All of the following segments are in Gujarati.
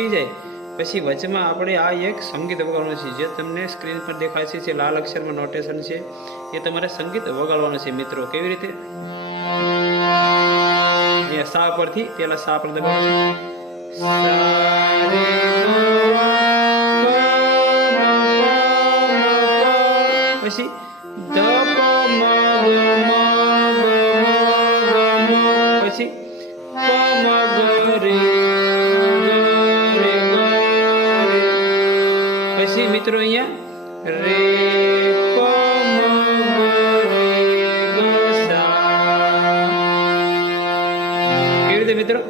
થઈ જાય પછી વચમાં આપણે આ એક સંગીત વગાડવાનું છે, જે તમને સ્ક્રીન પર દેખાય છે, જે લાલ અક્ષરમાં નોટેશન છે, એ તમારે સંગીત વગાડવાનું છે મિત્રો. કેવી રીતે? અહીંયા સા પરથી પેલા સા પર દબાવવાનું છે, પછી ધ પ મ ગ મ પછી પ મ ગ રે પછી મિત્રો અહીંયા રે પ મ ગ રે ગ સા. કેવી રીતે મિત્રો?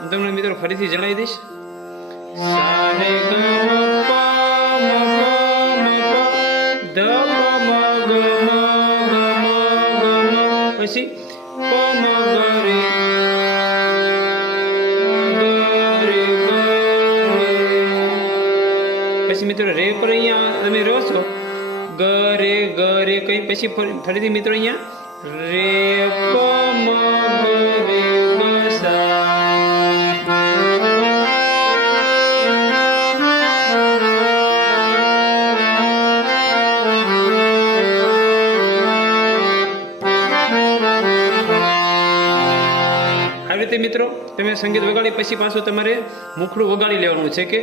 હું તમને મિત્રો ફરીથી જણાવી દઈશ. સા રે ગ મ પ મ ધ પ મ ગ મ પછી પ મ ગ રે પછી મિત્રો રે પર અહીંયા તમે રહો છો ગ રે કઈ પછી ફરીથી મિત્રો અહીંયા રે પ મ ગ રે ગ સા. આવી રીતે મિત્રો તમે સંગીત વગાડી પછી પાછું તમારે મુખડું વગાડી લેવાનું છે કે